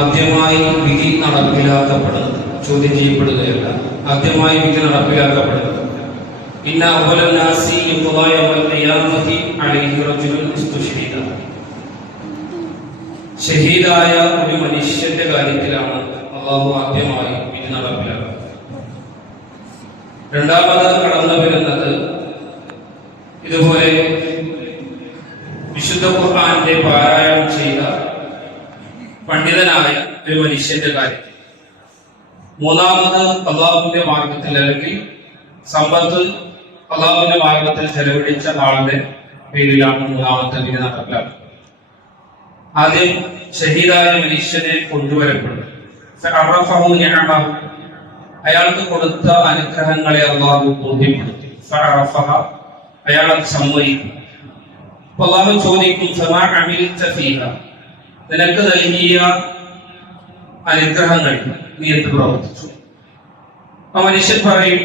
ആദ്യമായി വിധി നടപ്പിലാക്കപ്പെടുന്നത് ചോദ്യം ചെയ്യപ്പെടുകയല്ല. ആദ്യമായി വിധി നടപ്പിലാക്കപ്പെടുന്നത് ഇന്ന അവ്വലൻ നാസി യുഖ്ദാ യൗമൽ ഖിയാമത്തി അലൈഹി റജുലുൻ ഇസ്തുശ്ഹിദ. ഷഹീദായ ഒരു മനുഷ്യന്റെ കാര്യത്തിലാണ് അല്ലാഹു ആദ്യമായി വിധി നടപ്പിലാക്കുന്നത്. രണ്ടാമത് കടന്നു വരുന്നത് ഇതുപോലെ വിശുദ്ധ ഖുർആന്റെ പാരായണം ചെയ്ത പണ്ഡിതനായ ഒരു മനുഷ്യന്റെ കാര്യത്തിൽ. മൂന്നാമത് അള്ളാഹുവിന്റെ മാർഗത്തിൽ അല്ലെങ്കിൽ സമ്പത്ത് അള്ളാഹുവിന്റെ മാർഗത്തിൽ ചെലവഴിച്ച ആളുടെ പേരിലാണ് മൂന്നാമത്തെ വിധി നടപ്പിലാക്കുന്നത്. ആദ്യം ഷഹീദായ മനുഷ്യനെ കൊണ്ടുവരപ്പെടുന്നത്. അയാൾക്ക് കൊടുത്ത അനുഗ്രഹങ്ങളെ അള്ളാഹു ബോധ്യപ്പെടുത്തി. അയാൾ അത് സമ്മതിക്കും. അള്ളാഹു ചോദിക്കും, നിനക്ക് നൽകിയ അനുഗ്രഹങ്ങൾ നീ എന്ത് പ്രവർത്തിച്ചു? ആ മനുഷ്യൻ പറയും,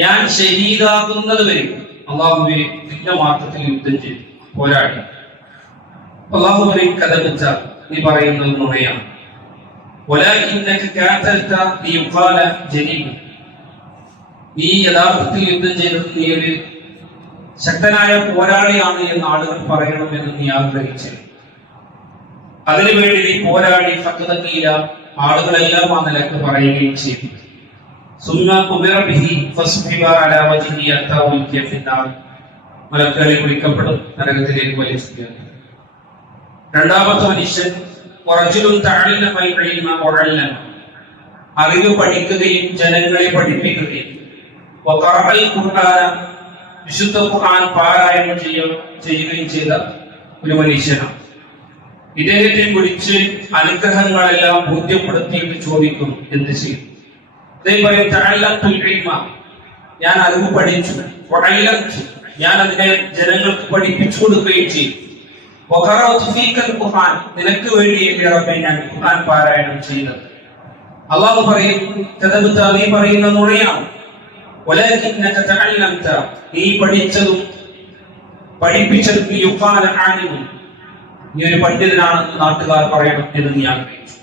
ഞാൻ ഷഹീദാകുന്നത് വരെ അള്ളാഹുവെ നിന്റെ മാർഗത്തിൽ യുദ്ധം ചെയ്തു, പോരാടി. അള്ളാഹു പറയും, കഥപിച്ച നീ പറയുന്നത് നുണയാണ്. നീ യഥാർത്ഥത്തിൽ യുദ്ധം ചെയ്തത് നീ ഒരു ശക്തനായ പോരാളിയാണ് എന്ന് ആളുകൾ പറയണമെന്ന് നീ ആഗ്രഹിച്ചു. അതിനുവേണ്ടി നീ പോരാടി ഫഖദഖീല, ആളുകളെല്ലാം ആ നിലക്ക് പറയുകയും ചെയ്തു. മലക്കുകളെ വിളിക്കപ്പെടും, നരകത്തിലേക്ക് വലിച്ചു. രണ്ടാമത്തെ മനുഷ്യൻ അറിവ് പഠിക്കുകയും ജനങ്ങളെ പഠിപ്പിക്കുകയും വിശുദ്ധ ഖുർആൻ പാരായണം ചെയ്യുകയും ചെയ്ത ഒരു മനുഷ്യനാണ്. ഇദ്ദേഹത്തെ വിളിച്ച് അനുഗ്രഹങ്ങളെല്ലാം ബോധ്യപ്പെടുത്തിയിട്ട് ചോദിക്കും, എന്ത് ചെയ്യും? അദ്ദേഹം പറയും, ഞാൻ അറിവ് പഠിച്ചു, ഞാൻ അതിനെ ജനങ്ങൾക്ക് പഠിപ്പിച്ചു കൊടുക്കുകയും ചെയ്യും. നിനക്ക് വേണ്ടി ഞാൻ ഖുർആൻ പാരായണം ചെയ്തത്. അള്ളാഹു പറയും, നീ പറയുന്ന നുണയാണ്. നീ പഠിച്ചതും പഠിപ്പിച്ചതും നീ ഒരു പണ്ഡിതനാണെന്ന് നാട്ടുകാർ പറയണം എന്ന് നീ ആഗ്രഹിച്ചു.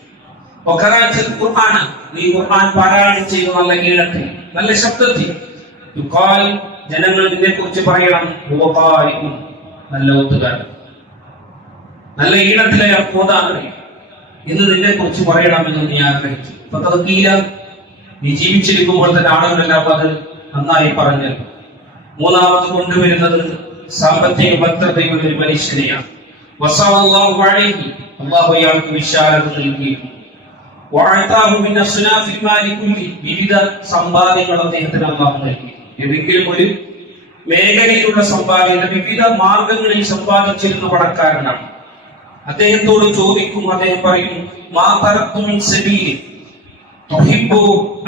നീ ഖുർആൻ പാരായണം ചെയ്തു നല്ല ഈണത്തിൽ, നല്ല ശബ്ദത്തിൽ. ജനങ്ങൾ നിന്നെ കുറിച്ച് പറയണം, നല്ല ഒത്തുകാരൻ, നല്ല ഈണത്തിലെ ഓതാൻ കഴിയും എന്ന് നിന്നെ കുറിച്ച് പറയണമെന്ന് നീ ആഗ്രഹിച്ചു. നീ ജീവിച്ചിരിക്കുമ്പോൾ തന്നെ ആളുകളെല്ലാം അത് നന്നായി പറഞ്ഞു. മൂന്നാമത് കൊണ്ടുവരുന്നത് സാമ്പത്തിക ഭദ്രതയുള്ള ഒരു മനുഷ്യനെയാണ്. അല്ലാഹു അയാൾക്ക് വിശാലത നൽകിയിരുന്നു. വിവിധ സമ്പാദ്യങ്ങൾ അദ്ദേഹത്തിന് അല്ലാഹു നൽകി. ഏതെങ്കിലും ഒരു മേഖലയിലുള്ള സമ്പാദ്യം വിവിധ മാർഗങ്ങളിൽ സമ്പാദിച്ചിരുന്ന പണക്കാരനാണ്. അദ്ദേഹത്തോട് ചോദിക്കും, അദ്ദേഹം പറയും, മാ തറക്തു മിൻ സബീലി തുഹിബ്ബു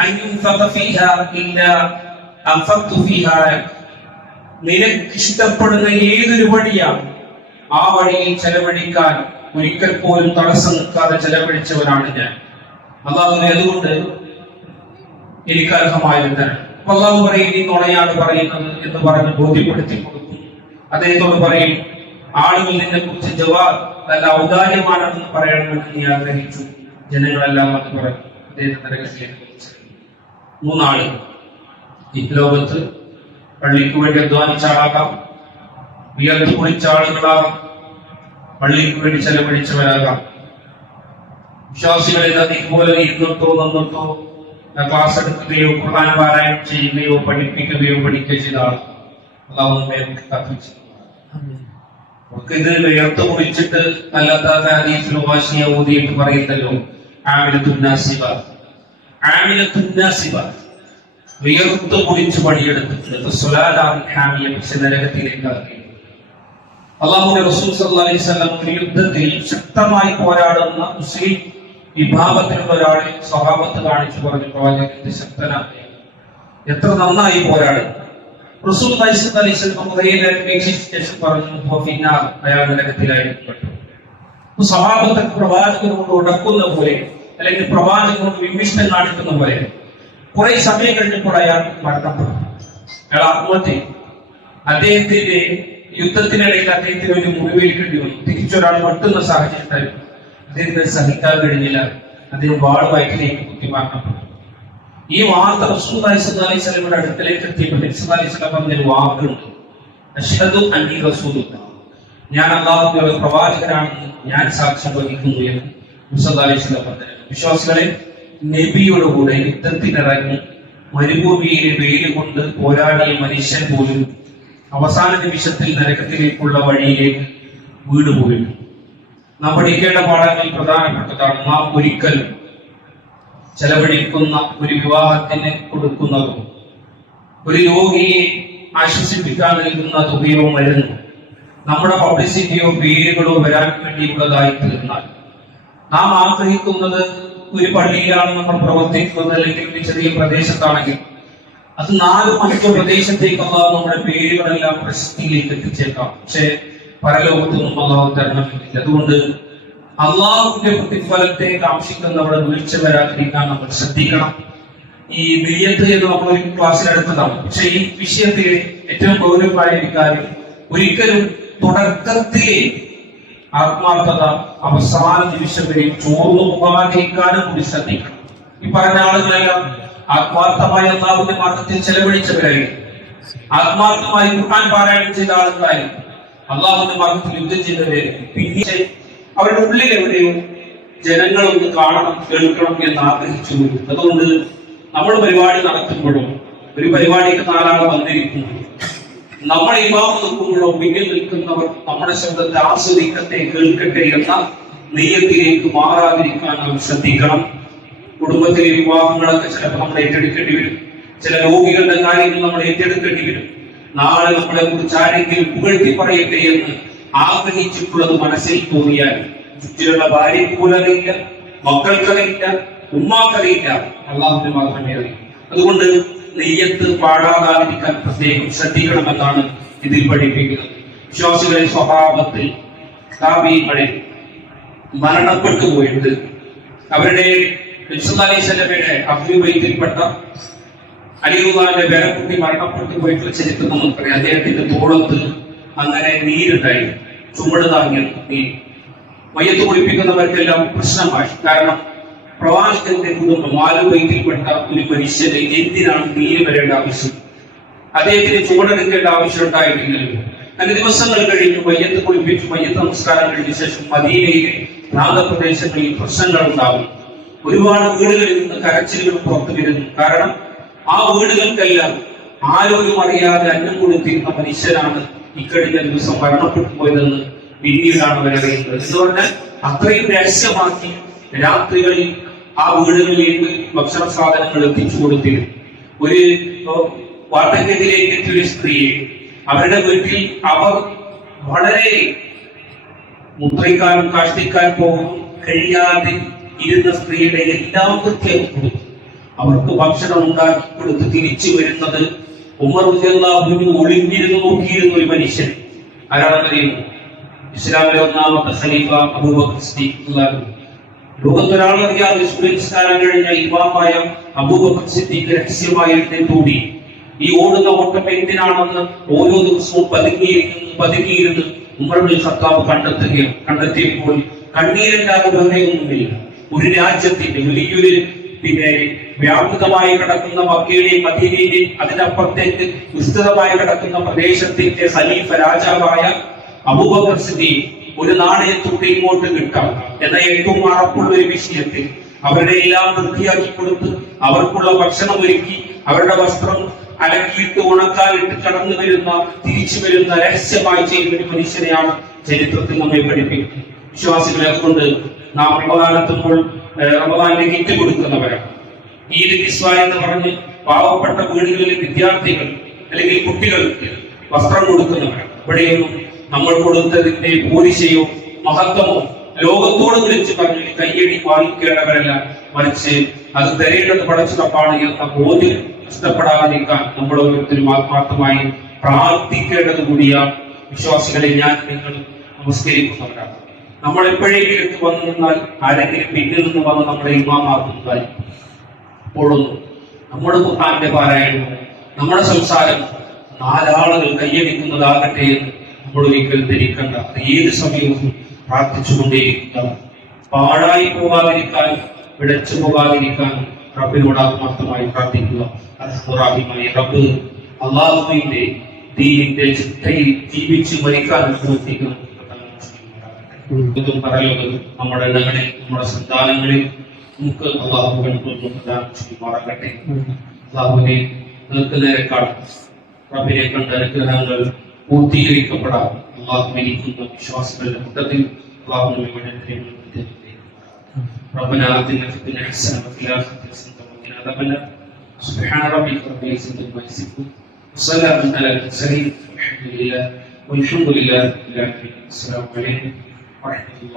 അൻ യുൻഫഖ ഫീഹാ ഇല്ലാ അൻഫഖ്തു ഫീഹാ. നിനക്ക് ഇഷ്ടപ്പെടുന്ന ഏതൊരു വഴിയാണ് ആ വഴിയിൽ ചെലവഴിക്കാൻ ഒരിക്കൽ പോലും തടസ്സം നിൽക്കാതെ ചെലവഴിച്ചവനാണ് ഞാൻ. അല്ലാഹുവേ, അതുകൊണ്ട് എനിക്ക് അർഹമായത് തരണം. അല്ലാഹു പറയും, നീ നുണയാണ് പറയുന്നത് എന്ന് പറഞ്ഞ് ബോധ്യപ്പെടുത്തി കൊടുക്കും. അദ്ദേഹത്തോട് പറയും, ആളുകൾ നിന്നെ കുറിച്ച് ജവാബ് നല്ല ഔദാര്യമാണെന്ന് പറയണമെന്ന് നീ ആഗ്രഹിച്ചു. ജനങ്ങളെല്ലാം അത് പറയും. മൂന്നാള് ഈ ലോകത്ത് പള്ളിക്ക് വേണ്ടി അധ്വാനിച്ച ആളാകാം, വിയർത്ത് കുളിച്ച ആളുകളാകാം, പള്ളിക്ക് വേണ്ടി ചെലവഴിച്ചവരാകാം. വിശ്വാസികളെ ഇതുപോലെ ഇരുന്നിട്ടോ നിന്നിട്ടോ ക്ലാസ് എടുക്കുകയോ ഖുർആൻ പാരായണം ചെയ്യുകയോ പഠിപ്പിക്കുകയോ പഠിക്കുകയോ ചെയ്ത ആൾ അല്ലാഹു കത്തിച്ചു. ഇത് വിയർത്ത് കുളിച്ചിട്ട് അല്ലാത്ത ഹദീസിൽ വാശിയ ഓതിയിട്ട് പറയുന്നല്ലോ, വിയർത്ത് കുളിച്ച് പണിയെടുത്തിട്ടുണ്ട്. നരകത്തിലേക്ക് ഇറങ്ങി. അല്ലാഹുവിന്റെ റസൂൽ സല്ലല്ലാഹു അലൈഹി വസല്ലം ഒരു യുദ്ധത്തിൽ ശക്തമായി പോരാടുന്ന മുസ്ലിം വിഭാഗത്തിലുള്ള ഒരാളെ സ്വഭാവത്ത് കാണിച്ചു പറഞ്ഞു, പ്രവാചകന്റെ ശക്തനായ എത്ര നന്നായി പോരാടും. റസൂൽ സല്ലല്ലാഹു അലൈഹി വസല്ലം പറഞ്ഞു, അയാൾ നരകത്തിലായിരിക്കും. സ്വഭാവത്തെ പ്രവാചകനോട് ഉടക്കുന്ന പോലെ അല്ലെങ്കിൽ പ്രവാചകനോട് വിമിഷ്ടം കാണിക്കുന്ന പോലെ കുറെ സമയം കഴിഞ്ഞപ്പോൾ അയാൾ മരണപ്പെട്ടു. അയാൾ ആത്മഹത്യ. അദ്ദേഹത്തിന്റെ യുദ്ധത്തിനിടയിൽ അദ്ദേഹത്തിന് ഒരു മുറിവേൽക്കേണ്ടി വന്നു. തിരിച്ചൊരാൾ വെട്ടുന്ന സാഹചര്യം ഉണ്ടായിരുന്നു. അദ്ദേഹത്തിന് സഹിക്കാൻ കഴിഞ്ഞില്ല. അദ്ദേഹം വാളുവയറ്റിലേക്ക് കുത്തി മരണപ്പെട്ടു. ഈ വാർത്ത റസൂലുള്ളാഹി സ്വല്ലല്ലാഹി അലൈഹി വസല്ലമയുടെ അടുക്കലേക്ക് എത്തിയപ്പോൾ നബി സല്ലല്ലാഹു അലൈഹി വസല്ലം പറഞ്ഞൊരു വാക്കുണ്ട്, അഷ്ഹദു അന്നീ റസൂലുള്ളാഹ്, ഞാൻ അല്ലാഹുവിന്റെ പ്രവാചകനാണെന്ന് ഞാൻ സാക്ഷ്യം വഹിക്കുന്നു എന്ന് നബി സല്ലല്ലാഹു അലൈഹി വസല്ലം പറഞ്ഞു. വിശ്വാസികളെ, നബിയുടെ കൂടെ യുദ്ധത്തിനിറങ്ങി മരുഭൂമിയിലെ വെയിൽ കൊണ്ട് പോരാടിയ മനുഷ്യൻ പോലും അവസാന നിമിഷത്തിൽ നരകത്തിലേക്കുള്ള വഴിയിലേക്ക് വീണുപോയിരുന്നു. നാം പഠിക്കേണ്ട പാഠങ്ങൾ പ്രധാനപ്പെട്ടതാണ്. നാം ഒരിക്കലും ചെലവഴിക്കുന്ന ഒരു വിവാഹത്തിന് കൊടുക്കുന്നതോ ഒരു രോഗിയെ ആശ്വസിപ്പിക്കാൻ നൽകുന്ന തുകയോ മരുന്നോ നമ്മുടെ പബ്ലിസിറ്റിയോ പേരുകളോ വരാൻ വേണ്ടിയുള്ളതായി തീർന്നാൽ, നാം ആഗ്രഹിക്കുന്നത് ഒരു പള്ളിയിലാണ് നമ്മൾ പ്രവർത്തിക്കുന്നത്, അല്ലെങ്കിൽ ഒരു ചെറിയ പ്രദേശത്താണെങ്കിൽ അത് 4-5 പ്രദേശത്തേക്കുള്ള നമ്മുടെ പേരുകളെല്ലാം പ്രശസ്തിയിലേക്ക് എത്തിച്ചേക്കാം. പക്ഷെ പരലോകത്തൊന്നും അള്ളാഹു തരണമില്ല. അതുകൊണ്ട് അള്ളാഹുവിന്റെ പ്രതിഫലത്തെ കാക്ഷിക്കുന്നവരുടെ വീഴ്ച വരാതിരിക്കാൻ നമ്മൾ ശ്രദ്ധിക്കണം. ഈ നിയ്യത്ത് എന്ന് നമ്മൾ ക്ലാസ്സിൽ എടുത്തതാണ്. പക്ഷെ ഈ വിഷയത്തിലെ ഏറ്റവും ഗൗരവമായ ഒരു കാര്യം, ഒരിക്കലും തുടക്കത്തിലെ ആത്മാർത്ഥത അവസാന നിമിഷം വരെ ചോർന്നു പോകാതിരിക്കാനും കൂടി ശ്രദ്ധിക്കണം. ഈ പറഞ്ഞ ആളുകളെല്ലാം ആത്മാർത്ഥമായി അള്ളാഹുവിന്റെ മാർഗത്തിൽ ചെലവഴിച്ചവരായിരിക്കും, ആത്മാർത്ഥമായി ഖുർആൻ പാരായണം ചെയ്ത ആളുകളായിരിക്കും, അള്ളാഹുവിന്റെ മാർഗത്തിൽ യുദ്ധം ചെയ്തവരായിരിക്കും. പിന്നെ അവരുടെ ഉള്ളിൽ എവിടെയോ ജനങ്ങളൊന്ന് കാണണം, കേൾക്കണം എന്ന് ആഗ്രഹിച്ചു. അതുകൊണ്ട് നമ്മൾ പരിപാടി നടത്തുമ്പോഴോ ഒരു പരിപാടിക്ക് 4 ആൾ വന്നിരിക്കുമ്പോഴോ നമ്മൾ ഇമാം നിൽക്കുമ്പോഴോ പിന്നിൽ നിൽക്കുന്നവർ നമ്മുടെ ശബ്ദത്തെ ആസ്വദിക്കട്ടെ, കേൾക്കട്ടെ എന്ന നെയ്യത്തിലേക്ക് മാറാതിരിക്കാൻ നാം ശ്രദ്ധിക്കണം. കുടുംബത്തിലെ വിവാഹങ്ങളൊക്കെ ചിലപ്പോൾ നമ്മൾ ഏറ്റെടുക്കേണ്ടി വരും. ചില രോഗികളുടെ കാര്യങ്ങൾ നമ്മൾ ഏറ്റെടുക്കേണ്ടി വരും. നാളെ നമ്മളെ കുറിച്ച് ആരെങ്കിലും പുകഴ്ത്തി പറയട്ടെ എന്ന് ആഗ്രഹിച്ചിട്ടുള്ളത് മനസ്സിൽ തോന്നിയാൽ ചുറ്റിലുള്ള ഭാര്യയ്ക്ക് പോലും അറിയില്ല, മക്കൾക്കറിയില്ല, ഉമ്മാക്കറിയില്ല, അള്ളാഹുവിന് മാത്രമേ അറിയൂ. അതുകൊണ്ട് നെയ്യത്ത് പാടാകാതിരിക്കാൻ പ്രത്യേകം ശ്രദ്ധിക്കണമെന്നാണ് ഇതിൽ പഠിപ്പിക്കുന്നത്. വിശ്വാസികളെ സ്വഭാവത്തിൽ താബീങ്ങളിൽ മരണപ്പെട്ടു പോയിട്ട് അവരുടെ അഭ്യുപയത്തിൽപ്പെട്ട അലിയുള്ളാന്റെ പേരക്കുട്ടി മരണപ്പെട്ടു പോയിട്ടുള്ള ചരിത്രം നമുക്കറിയാം. അദ്ദേഹത്തിന്റെ തോളത്ത് അങ്ങനെ നീരുണ്ടായി, ചുമട് താങ്ങിയ നീര്. മയ്യത്ത് കുളിപ്പിക്കുന്നവർക്കെല്ലാം പ്രശ്നമായി. കാരണം പ്രവാചകന്റെ കുടുംബം ആലുപയത്തിൽപ്പെട്ട ഒരു മനുഷ്യന് എന്തിനാണ് നീര് വരേണ്ട ആവശ്യം? അദ്ദേഹത്തിന് ചുമടെടുക്കേണ്ട ആവശ്യം ഉണ്ടായിട്ടില്ലല്ലോ. അങ്ങനെ ദിവസങ്ങൾ കഴിഞ്ഞു, മയ്യത്ത് കുളിപ്പിച്ചു, മയ്യത്ത് നമസ്കാരം കഴിഞ്ഞ ശേഷം മദീനയിലെ പ്രാന്തപ്രദേശങ്ങളിൽ പ്രശ്നങ്ങൾ ഉണ്ടാകും. ഒരുപാട് വീടുകളിൽ നിന്ന് കരച്ചിലുകൾ പുറത്തു വരുന്നു. കാരണം ആ വീടുകൾക്കെല്ലാം ആരോഗ്യം അറിയാതെ അന്നം കൊടുത്തിരുന്ന മനുഷ്യരാണ് ഇക്കഴിഞ്ഞ ദിവസം മരണപ്പെട്ടു പോയതെന്ന് പിന്നീടാണ് അവരറിയുന്നത്. എന്തുകൊണ്ട് അത്രയും രഹസ്യമാക്കി രാത്രികളിൽ ആ വീടുകളിലേക്ക് ഭക്ഷണ സാധനങ്ങൾ എത്തിച്ചു കൊടുത്തിരുന്നു. ഒരു വാർദ്ധക്യത്തിലേക്ക് എത്തിയ ഒരു സ്ത്രീയെ അവരുടെ വീട്ടിൽ അവർ വളരെ മുദ്രിക്കാനും കാഷ്ടിക്കാൻ പോകും കഴിയാതെ ഇരുന്ന സ്ത്രീയുടെ എല്ലാം കൃത്യവും കൊടുത്തു. അവർക്ക് ഭക്ഷണം ഉണ്ടാക്കി കൊടുത്ത് തിരിച്ചു വരുന്നത് ഉമർ റളിയല്ലാഹു ഒളിഞ്ഞിരുന്ന് നോക്കിയിരുന്ന ഒരു മനുഷ്യൻ. ആരാണെന്നറിയുമോ? ഇസ്ലാമിലെ 1ാമത്തെ ഖലീഫ അബൂബക്കർ സിദ്ദീഖ്. ലോകത്തൊരാൾ അറിയാതെ സുബഹിസ്കാരം കഴിഞ്ഞ ഇമാമായ അബൂബക്കർ സിദ്ദീഖ് രഹസ്യമായി എഴുന്നേറ്റോടി. ഈ ഓടുന്ന ഓട്ടം എന്തിനാണെന്ന് ഓരോ ദിവസവും പതുങ്ങിയിരുന്ന് ഉമർ ഇബ്നുൽ ഖത്താബ് കണ്ടെത്തിയപ്പോൾ കണ്ണീരില്ലാതെ വേറെയൊന്നുമില്ല. ഒരു രാജ്യത്തിന്റെ വലിയൊരു വ്യാപകമായി കിടക്കുന്ന മക്കയുടെയും മദീനയുടെയും അതിനപ്പുറത്തേക്ക് വിസ്തൃതമായി കിടക്കുന്ന പ്രദേശത്തിന്റെ ഖലീഫ രാജാവായ അബൂബക്കർ സിദ്ദീഖ് ഒരു നാണയത്തുട്ട് ഇങ്ങോട്ട് കിട്ടാം എന്ന ഏറ്റവും അറപ്പുള്ള ഒരു വിഷയത്തിൽ അവരുടെ എല്ലാം വൃത്തിയാക്കി കൊടുത്ത് അവർക്കുള്ള ഭക്ഷണം ഒരുക്കി അവരുടെ വസ്ത്രം അലക്കിയിട്ട് ഉണക്കാനിട്ട് കടന്നു വരുന്ന തിരിച്ചു വരുന്ന രഹസ്യമായി ചെയ്യുന്ന ഒരു മനുഷ്യനെയാണ് ചരിത്രത്തിൽ നമ്മെ പഠിപ്പിക്കുന്നത്. വിശ്വാസികളെ കൊണ്ട് നാം റമദാനെത്തുമ്പോൾ റമദാനിലെ കിറ്റ് കൊടുക്കുന്നവരാണ്. ഈദ് കിസ്വ എന്ന് പറഞ്ഞ് പാവപ്പെട്ട വീടുകളിലെ വിദ്യാർത്ഥികൾ അല്ലെങ്കിൽ കുട്ടികൾക്ക് വസ്ത്രം കൊടുക്കുന്നവരാണ്. ഇവിടെയൊന്നും നമ്മൾ കൊടുത്തതിന്റെ പോലീശയോ മഹത്വമോ ലോകത്തോട് വിളിച്ച് പറഞ്ഞ് കയ്യടി വാങ്ങിക്കേണ്ടവരല്ല, മറിച്ച് അത് തരേണ്ടത് പടച്ചുറപ്പാണ് എന്ന ബോധ്യം നഷ്ടപ്പെടാതിരിക്കാൻ നമ്മൾ ഓരോരുത്തരും ആത്മാർത്ഥമായി പ്രാർത്ഥിക്കേണ്ടത് കൂടിയാണ്. വിശ്വാസികളെ, ഞാൻ നിങ്ങൾ നമസ്കരിക്കുന്നവരാണ്. നമ്മൾ എപ്പോഴെങ്കിലും വന്നു നിന്നാൽ ആരെങ്കിലും പിന്നിൽ നിന്ന് വന്ന് നമ്മളെ ഇമാമാക്കുന്നതായിരിക്കും. അപ്പോഴൊന്നും നമ്മുടെ ഖുർആന്റെ പാരായണമോ നമ്മുടെ സംസാരം 4 ആളുകൾ കയ്യടിക്കുന്നതാകട്ടെ എന്ന് നമ്മൾ ഒരിക്കൽ ധരിക്കേണ്ട, ഏത് സമയവും പ്രാർത്ഥിച്ചുകൊണ്ടേയിരിക്കുക. പാഴായി പോകാതിരിക്കാനും പിഴച്ചു പോകാതിരിക്കാനും റബ്ബിനോട് ആത്മാർത്ഥമായി പ്രാർത്ഥിക്കുക. അർഹമായ റബ്ബ് അള്ളാഹുവിന്റെ ദീനിന്റെ ചിട്ടയിൽ ജീവിച്ച് മരിക്കാൻ അനുഭവിക്കണം. പരലോകത്തും നമ്മുടെ ഇടങ്ങളിൽ, നമ്മുടെ സന്താനങ്ങളിൽ നമുക്ക് അള്ളാഹു പ്രദാനം ചെയ്യുമാറാകട്ടെ. അള്ളാഹുവിനെ നേരെ കാണും, റബ്ബിനെ കണ്ട അനുഗ്രഹങ്ങൾ പൂർത്തീകരിക്കപ്പെടാം. അള്ളാഹു ഇരിക്കുന്ന വിശ്വാസികളുടെ കൂട്ടത്തിൽ അള്ളാഹുവിനെ ربنا آتنا في الدنيا حسنة وفي الآخرة حسنة وقنا عذاب النار سبحان ربك رب العزة عما يصفون وسلام على المرسلين والحمد لله رب العالمين. السلام عليكم ورحمة الله.